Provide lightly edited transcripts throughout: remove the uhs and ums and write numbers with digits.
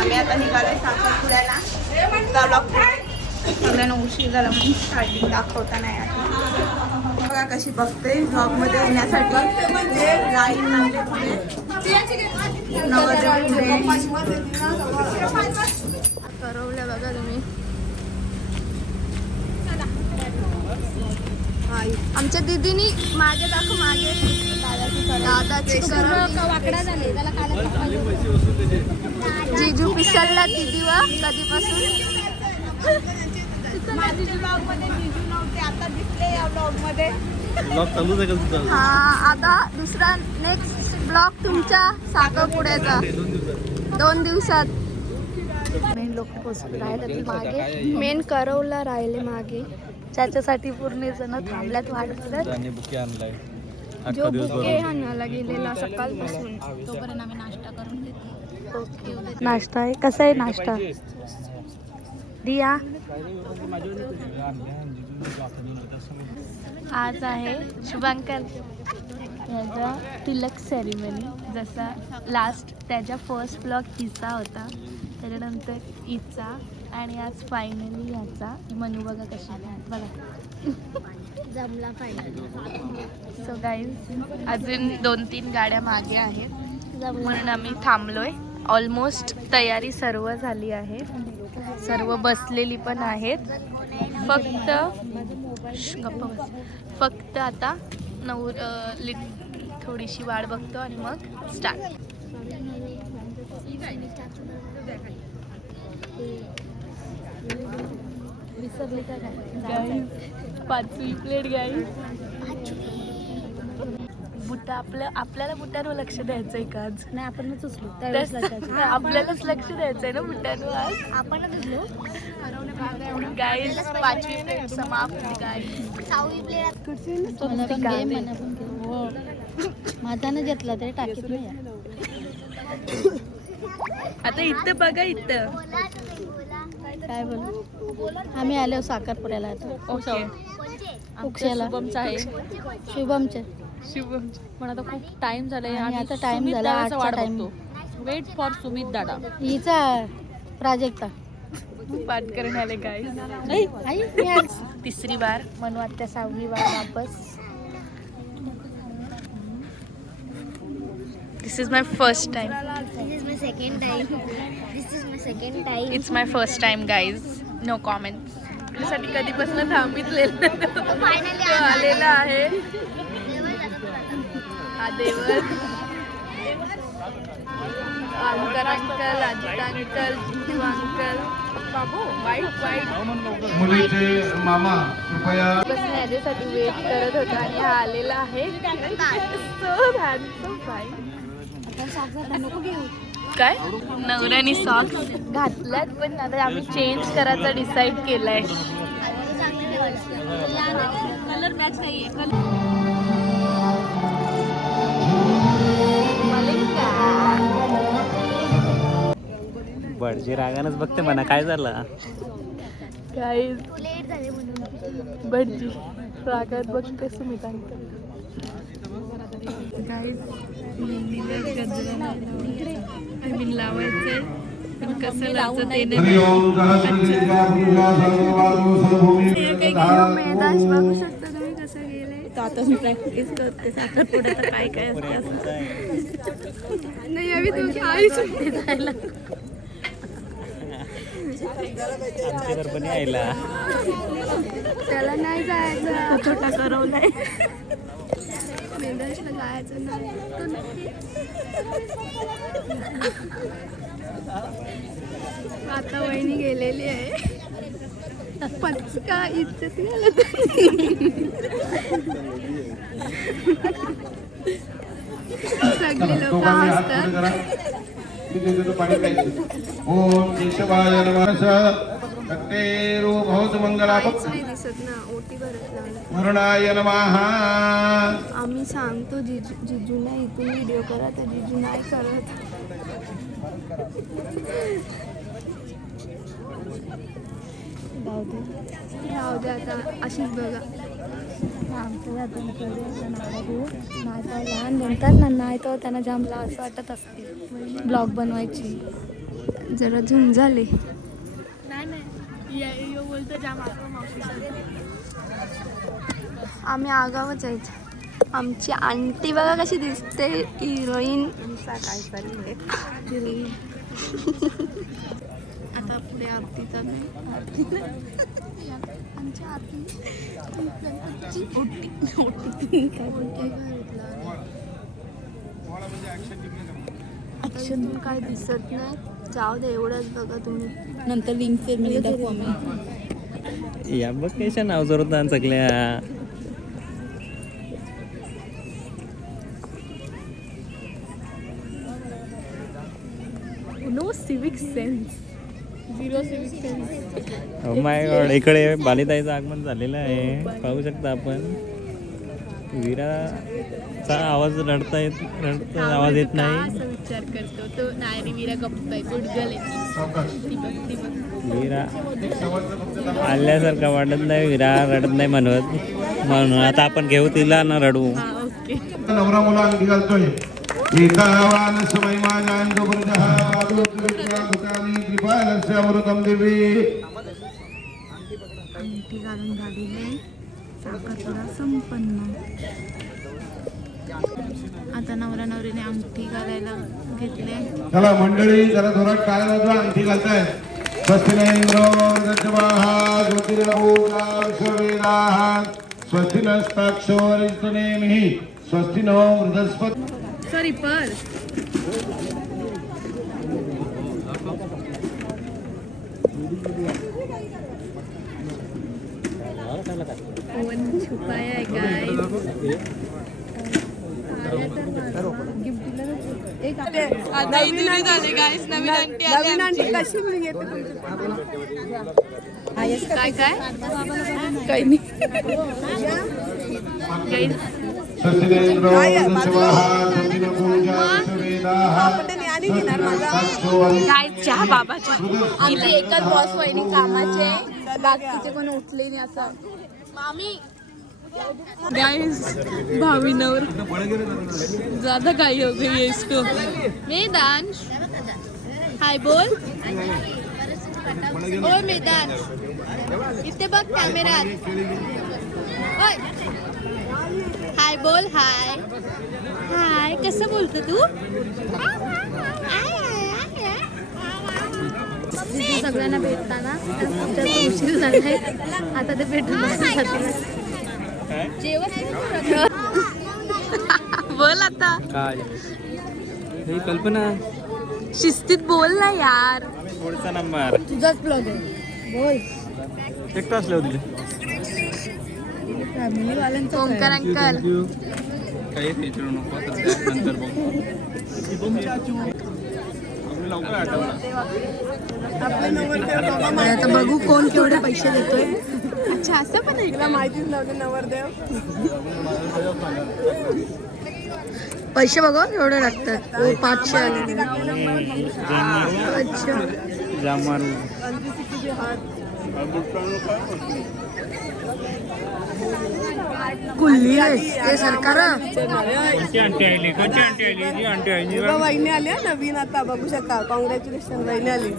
आम्ही आता निघालोय साखरपुड्याला. सगळ्यांना उशीर झाला म्हणून स्टार्टिंग दाखवता नाही आली. बघा कशी बघते ब्लॉगमध्ये येण्यासाठी लाईन लागले पुढे. करवल्या बघा तुम्ही. आमच्या दीदीनी मागे दाखव मागे दादाची वाकडा झाले त्याला. जीजू पिसलला दीदी वा कधीपासून. जीजू नव्हते आता दिसले या ब्लॉग मध्ये. हा आता दुसरा नेक्स्ट ब्लॉग तुमच्या साखरपुड्याचा 2 दिवसात. मेन लोक पोचले राहिले मागे. मेन करवला राहिले मागे. त्याच्यासाठी पूर्ण जण थांबल्यात वाट बघत. जो बुके आणायला गेलेला सकाळपासून तोपर्यंत आम्ही नाश्ता करून घेतो. ओके नाश्ता आहे. कसा आहे नाश्ता दिया? आज आहे शुभांकर याचा तिलक सेरेमनी. जसा लास्ट त्याच्या फर्स्ट ब्लॉग हिचा होता, त्याच्यानंतर हिचा आणि आज फायनली याचा. मनू बघा कशी बघा जमला फायनली. सो गाईज अजून 2-3 गाड्या मागे आहेत म्हणून आम्ही थांबलोय. ऑलमोस्ट तयारी सर्व झाली आहे. सर्व बसलेली पण आहेत. फक्त आता थोडीशी वाट बघतो आणि मग स्टार्ट. विसरली का काय? 5वी प्लेट गाई. बुटा आपल्याला बुटांवर लक्ष द्यायचंय का आज? नाही आपणच उचलू आपल्यालाच लक्ष द्यायचंय ना बुटांवर आज. आपणच उचलू गाईज. 5वी प्लेट समाप्त गाईज. 6वी प्लेट माझ्यानं घेतला तरी टाकीत नाही. आता इथं बघा इथं काय बोल. आम्ही आलो साखरपुड्याला आता. ओके शुभमचा आहे. शुभम पण आता खूप टाइम झालाय. आता टाइम झाला 8चा टाइम. वेट फॉर सुमित दादा. हिचा प्राजक्ता पाठ करून आले गाईज. 3री बार म्हणू आता 6वी बार वापस. This is my first time. This is my second time. This is my second time. It's my first time, guys. No comments. त्यासाठी कधीपासून थांबितलेलं आलेला आहे. हा देवर अंकल अजित अंकल जितू अंकल बाबू वाईट मुलीचे मामा कृपया बसण्यासाठी वेट करत होता आणि हा आलेला आहे. काय नवऱ्याने सॉक्स घातल्यात पण आता आम्ही चेंज करायचा डिसाईड केलाय. कलर मॅच नाहीये. बडजी रागानच बघते म्हणा काय झालं. काय बडजी रागात बघते सुमित अंकल. गजरा लावायचंय पण कसं लावचं ते मैदान बघू शकता तुम्ही कसं गेलंय. आता मी प्रॅक्टिस करते साखरपुड्याचं काय काय असते असं नाही. आम्ही तुमची आई सुट्टी जायला त्याला नाही जायचं. छोटा करवलाय मेंढ्याला जायचं नाही. आता वहिनी गेलेली आहे. पचका इज्जत सगळे लोक हसतात. ओम केशवाय नमः. कट्टेरो बहुत मंगलापक दिसत ना ओटी भरत वरुणाय नमः. आम्ही सांगतो जिजूला इथून व्हिडिओ करा तर जिजू नाही करत. राहू दे आता अशीच बघा. आमचं लहान म्हणतात ना नाही तर त्यांना जाम असं वाटत असते ब्लॉग बनवायची. जरा झुंझाले. आम्ही आगावच आहेत. आमची आंटी बघा कशी दिसते, हिरोईन. आता पुढे आरतीचा नाही. आमची आरती ऍक्शन काय दिसत नाही. जाऊ दे, एवढंच बघा तुम्ही. नंतर विंग फॅमिली दाखवू आम्ही. या बघ कशा नाव जोरदार सगळ्या. No civic sense, zero civic sense. Oh my god, इकडे बालिताईचं आगमन झालेलं आहे. पाहू शकता आपण. विराचा आवाज रडता आवाज येत नाही. असा विचार करतो तो. नाही रे, विरा गप्प आहे, गुड गर्ल आहे. विरा आल्यासारखं वाटत नाही. विरा रडत नाही म्हणून आता आपण घेऊ तिला ना रडू. ओके. नवरा मुला अंगठी घालतोय. एकावान समय माझ्या अंगप्रजहा भूतानी त्रिपालस्य अमृतम देवी. अंगठी घालून झालेले, साखरपुडा संपन्न. आता नवरा नवरीने अंगठी घालायला घेतले. चला मंडळी, जरा जोरात टाळ्या वाजवा. अंगठी घालताय. स्वस्ति न इंद्रो वृद्धश्रवाः ज्योतिर्भूता विश्ववेदाः स्वस्ति नस्ताक्षो अरिष्टनेमिः स्वस्ति नो वृद्धस्पति. सॉरी पर ओवन छुपाया है गाइस. नवीन आंटी कशी काय काय काही नाही. स्वस्ति न इंद्रो वृद्धश्रवाः ज्योतिर्भूता विश्ववेदाः काय चहा बाबाच्या. आमचे एकच बॉस वहिनी कामाचे, बाकीचे कोण उठले नाही. असं मामी गाइस, भावी नवर ज्यादा काही हो गई है इसको. मैदान हाय बोल. ओ मैदान, इथे बघ कॅमेरात. हाय बोल. हाय हाय. कसं बोलतो तू? सगळ्यांना भेटताना उशीर झालाय. आता ते भेटून बोल आता. काय ही कल्पना. शिस्तीत बोल ना यार. पुढचा नंबर तुझाच ब्लॉग आहे, बोल. एक तास लावली. फॅमिली वाल्यांचा. ओंकार अंकल काही विचारू नको, नंतर बघू. आता बघू कोण केवढे पैसे देतोय. अच्छा, असं पण आहे. माहितीच नव्हतं नवरदेव. पैसे बघा एवढे लागतात. 500 आले. अच्छा, जामारू कुल्ली आहे ते सरकार. वहिनी आल्या नवीन, आता बघू शकता. कॉंग्रॅच्युलेशन, वहिनी आली.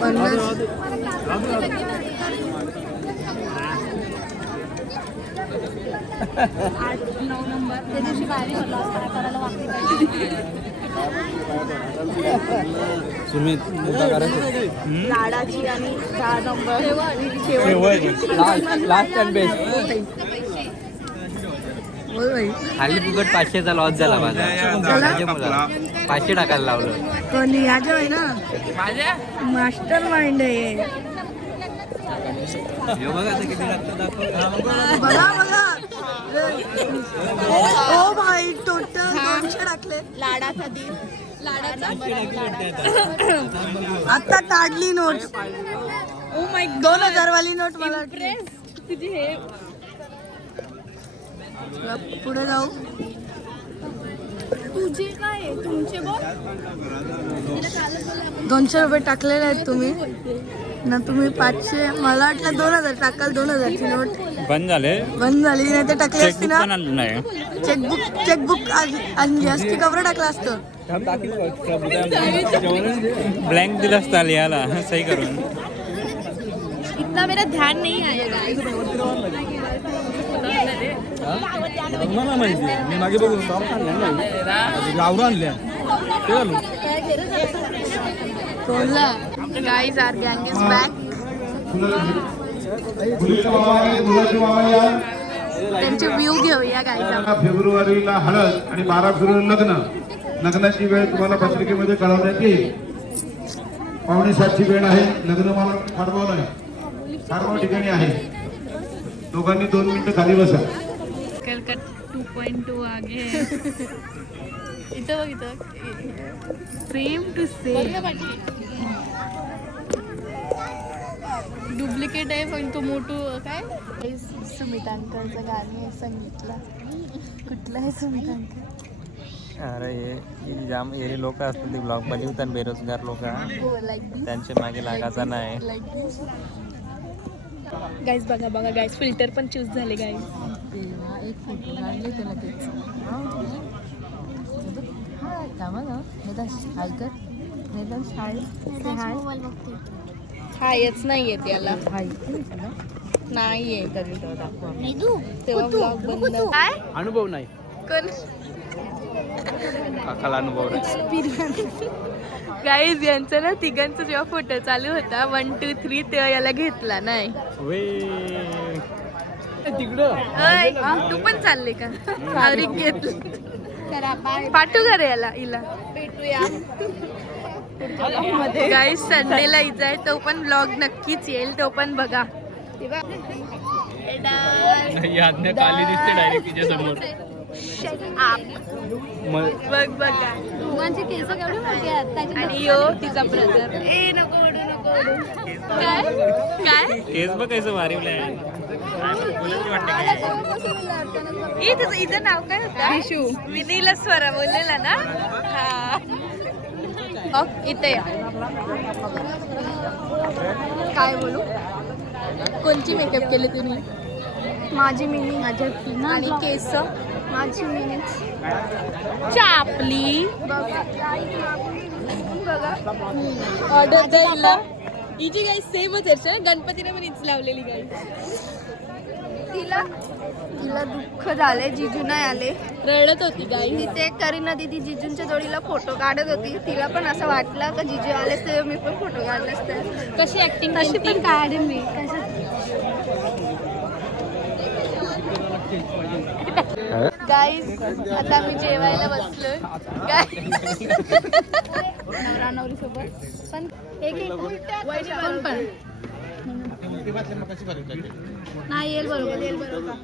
50. सुमित लाडाची आणि 10 नंबर लास्ट अँड बेस्ट. बोल बाई. खाली फुकट 500चा लॉस झाला माझा. 500 टाकायला लावलं. कोणी याच्या आहे ना, मास्टर माइंड आहे. बघा किती लागतं दाखव. बघा बघा. ओ भाई, टोटल 200 टाकले. लाडाचा दीप. आता काढली नोट. ओ माय, 2000 वाली नोट. मला पुढे जाऊ. तुझे काय तुमचे बोल. 200 रुपये टाकलेले आहेत तुम्ही ना. तुम्ही 500. मला वाटलं 2000 टाकाल. 2000ची नोट. बंद झाले. बंद झाली नाही तर टाकली असती चेकबुक ना. पण आणलं नाही. चेकबुक आणली असती कवर टाकलं असतं. ब्लँक दिलं असतं लिहायला सही करून. इतना मेरा ध्यान नहीं आया गाइस. मला माहिती मी मागे बघून गावरा आणल्या ते घालून गाइस आर गँग इज बॅक. मुलीचा मामा आहे, मुलाची मामा या. त्यांचे व्ह्यू घेऊया गाइस. 11 फेब्रुवारीला हळद आणि 12 फेब्रुवारी लग्न. लग्नाची वेळ तुम्हाला पत्रिकेमध्ये कळवण्यात येईल. 6:45ची वेळ आहे. लग्न मला खारबावला आहे, खारबाव ठिकाणी आहे. दोघांनी 2 मिनिटं खाली बसा. कलकट 2.2 आगे है. इथं बघ इथं फ्रेम टू से डुप्लिकेट आहे पण तो मोठू काय सुमितांकरचं गाणं आहे संगीतला. कुठलं आहे सुमितांकर? अरे हे जाम हे लोक असतात ते ब्लॉग बनवतात बेरोजगार लोक त्यांच्या मागे लागायचा नाही. गाईज बघा बघा गाईज फिल्टर पण चूज झाले गाईज. एक फोटो काढले त्याला तेच हायच नाहीये त्याला. नाहीये तेव्हा ब्लॉग बंद. काय अनुभव नाही कोण काकाला अनुभव नाही. गाईज यांचं ना तिघांचा जेव्हा फोटो चालू होता 1 2 3 तेव्हा याला घेतला नाही. तिकडं अय, तू पण चालले का? आवरी घेतलं पाठवू का रे याला हिला भेटूया गाईज. संडेला इजा आहे तो पण ब्लॉग नक्कीच येईल, तो पण बघा. डायरेक्ट तिच्या समोर बघ बघा माझे केस केवढे मोठे आहेत आणि यो तिचा ब्रदर. ए नको ओढू नको ओढू. काय काय केस बघ कसं वारीवलं आहे. ए तुझं इथं नाव काय होतं? विशू. विनीला स्वरा बोललेला ना. हा इथे या. काय बोलू? कोणची मेकअप केली तुम्ही? माझी मिनी माझ्या आणि केस माझी मिनी चापली. बघा ऑर्डर द्यायला हिची गाई सेमच आहे. गणपतीने पण हीच लावलेली गाई. तिला दुःख झाले, जिजू नाही आले, रडत होती गाई. तिथे करीना दीदी जिजूंच्या जोडीला फोटो काढत होती. तिला पण असं वाटलं का जिजू आलेच ते मी पण फोटो काढले असते. कशी ऍक्टिंग कशी पण काढेन मी. गाईज आता मी जेवायला बसलोय. नवरा नवरी सोबत पण एक कोण पण नाही येईल बरोबर. येईल बरोबर.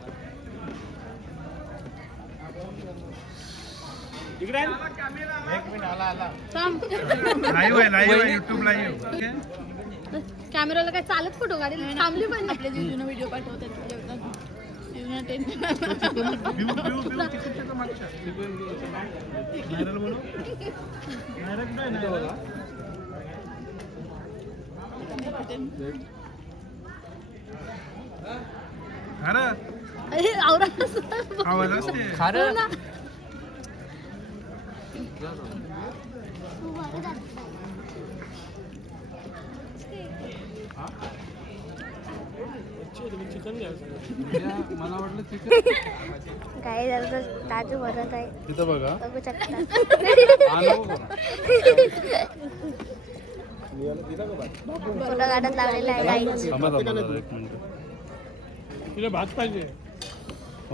कॅमेराला काय चालत फोटो काढेल थांबली पण आपल्या जिजून व्हिडिओ पाठवतात. काय झालं ताजू भरत आहे तिथं बघा बघू शकता. फोटो काढत लावलेला आहे गाईज. तिला भात पाहिजे.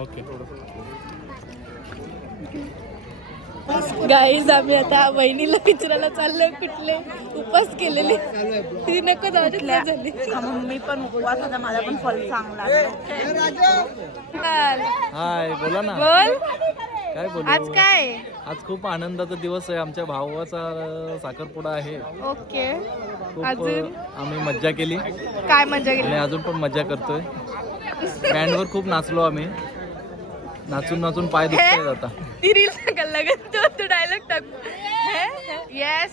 ओके गाईज आम्ही आता वहिनीला विचारायला चाललोय कुठले उपास केलेले. ती नको जाऊ दे झाली. मम्मी पण उपवास होता, माझा पण फल चांगला. हाय बोला ना. बोल काय बोलू आज काय? आज खूप आनंदाचा दिवस आहे. आमच्या भावाचा साखरपुडा आहे. ओके खूप अजून आम्ही मज्जा केली काय मजा केली? आणि अजून पण मज्जा करतोय. बँडवर खूप नाचलो आम्ही. नाचून नाचून पाय दुखतायत आता. ती रील सांगायला लागत तो डायलॉग टाक. येस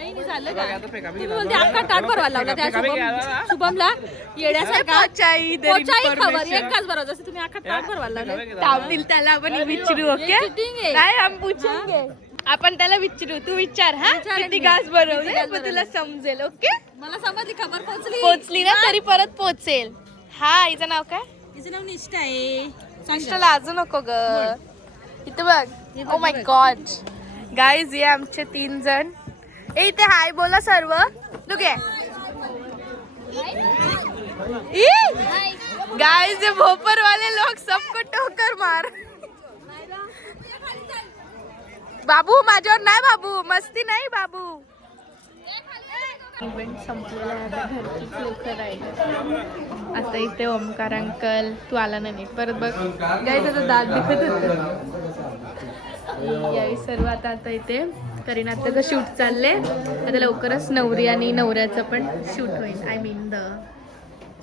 काही नाही झालं का तुम्ही बोलते अख्खा ताट भरवायला लावला त्या शुभमला येण्यासारखा पोचाई खबर एकाच बरोबर जसं तुम्ही अख्खा ताट भरवायला लावला तावतील त्याला आपण विचारू ओके नाही हम पूछेंगे आपण त्याला विचारू तू विचार हा किती घास भरवले मग तुला समजेल ओके मला समजली खबर पोचली ना तरी परत पोचेल हा हिचं नाव काय हिचं नाव निष्ठा आहे निष्ठा लाजू नको ग इथे बघ ओ माय गॉड गाईज ये आमचे 3 जण ए इथे हाय बोला सर्व लुके गाइस ये भोपर वाले लोग सबको ठोकर मार बाबू माझ्यावर नाही बाबू मस्ती नाही बाबू इव्हेंट संपलेला आहे आता घरचीच लोक राहिले आता इथे ओमकार अंकल तू आला नाही परत बघ गाईस आता दात दिखत होतं यावेळी सर्व आता इथे करीनाचं शूट चालले आता लवकरच नवरी आणि नवऱ्याचं पण शूट होईल I mean the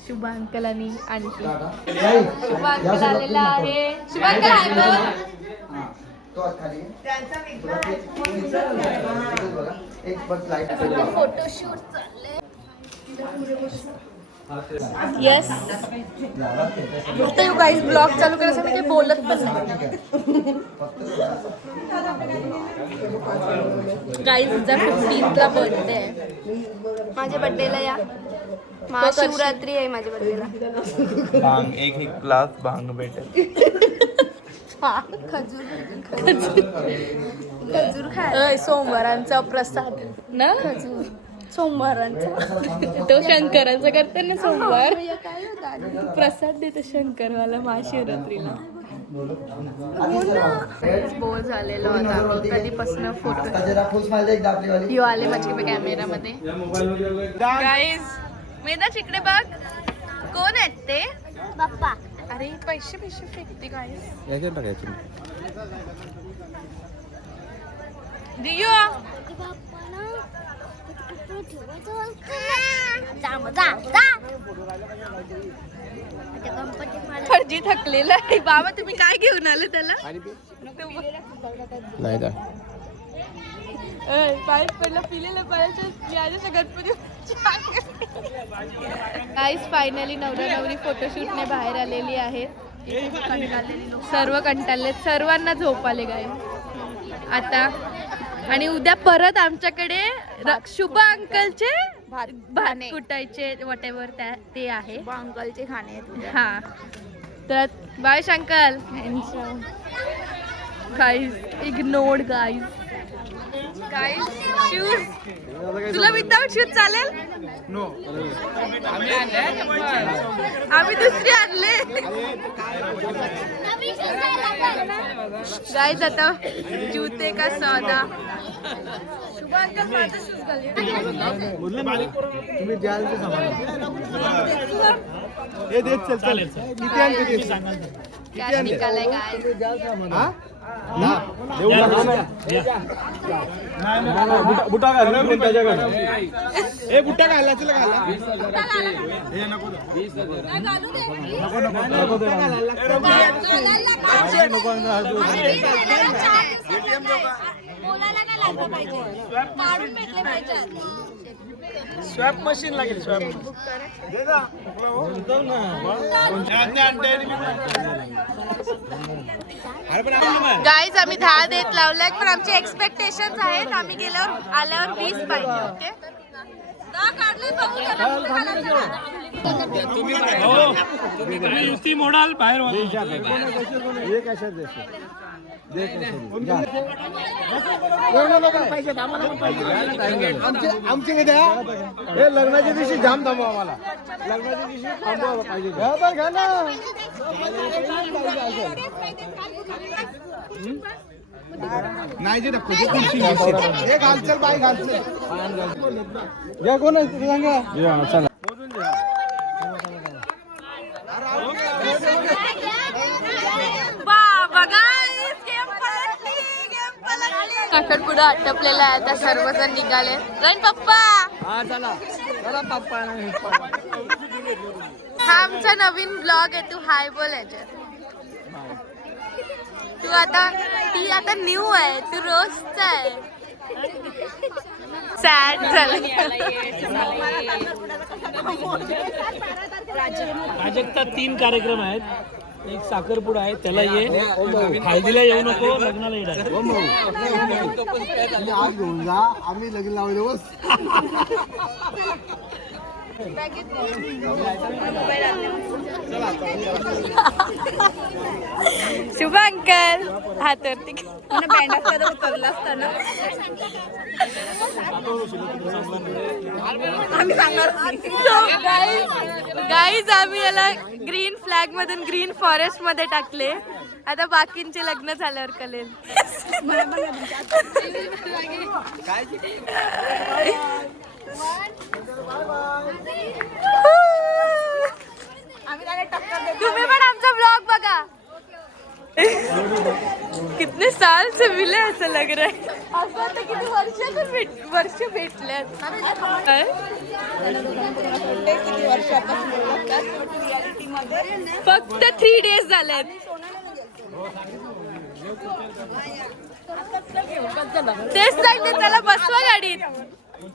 Shubha uncle आणि आंटी शुभा अंकल आलेला आहे शुभा अंकल आहे बघ फोटोशूट चालले येस फक्त यू गाईज ब्लॉग चालू करायचं मी काही बोलत पण नाही गाईज तुझा 15th बर्थडे आहे माझ्या बर्थडेला या महाशिवरात्री आहे माझ्या बर्थडेला भांग एक ग्लास भांग भेटेल खजूर खाय सोमवारांचा प्रसाद ना खजूर सोमवारांचा तो शंकरांचा करते ना सोमवार प्रसाद देतो शंकरवाला महाशिवरात्रीला बोर झालेलो आता आम्ही कधीपासून फोटो यू आले माझ्या कॅमेरामध्ये गाईज मेधा इकडे बघ कोण आहेत ते बाप्पा अरे पैसे फेकते गाईज याच्यात टाकायचं दियो फर्जी थकलेला आहे बाबा तुम्ही काय घेऊन आले त्याला पाईप पहिला पिलेलं पाहिजे गणपती गाईस फायनली नवरा नवरी फोटोशूटने बाहेर आलेली आहेत सर्व कंटाळले सर्वांना झोप आले गाई आता आणि उद्या परत आमच्याकडे शुभा अंकलचे भात कुटायचे वॉटेवर ते आहे अंकलचे खाणे हा तर बाय शंकल गाईज इग्नोर्ड गाईज शूज तुला विदाउट शूज चालेल नो आम्ही दुसरी आणले गाईज आता जूते का सौदा शुभा अंकल माझं शूज घालून तुम्ही द्याल ते सामान हे देत चल चालेल किती आण किती कॅश निकालाय गाईज हा ना देऊ नका नाही बुटा घाल त्याच्याकडे ए बुटा घाला चला घाला हे नको 20000 घालू दे नको नको बोलायला काय लागलं पाहिजे काढून भेटले पाहिजे स्वॅप मशीन लागेल स्वॅप दे जा गाईज आम्ही 10 देत लावल्या पण आमचे एक्सपेक्टेशन्स आहेत आम्ही गेल्यावर आल्यावर 20 पाहिजे ओके तुम्ही युती मोडाल बाहेर आमचे द्या हे लग्नाच्या दिवशी जाम थांबू आम्हाला लग्नाच्या दिवशी थांबवा पाहिजे घ्या ना नाही जे हे घालचल बाय घालचल घ्या कोण सांगा चला मोजून द्या साखरपुडा आटपलेला आहे आता सर्वजण निघाले रण पप्पा हा चला चला पप्पा हा आमचा नवीन ब्लॉग आहे तू हाय बोल याच्यात ती आता न्यू आहे तू रोजचा आहे सॅड झालं. प्राजक्ता 3 कार्यक्रम आहेत. एक साखरपुडा आहे त्याला ये, हळदीला येऊ नको, लग्नाला येणार. आज घेऊन जा, आम्ही लगीन लावले बस. शुभांकर हातावरती बँड असताना उतरला असताना गाईज आम्ही याला ग्रीन फ्लॅग मधून ग्रीन फॉरेस्ट मध्ये टाकले. आता बाकींचे लग्न झाल्यावर कळेल. तुम्ही पण आमचा ब्लॉग बघा. कितने साल से मिले असं लग रहा है. असं वाटतं किती वर्ष भेटल्यात. फक्त 3 days झालेत. तेच सांगते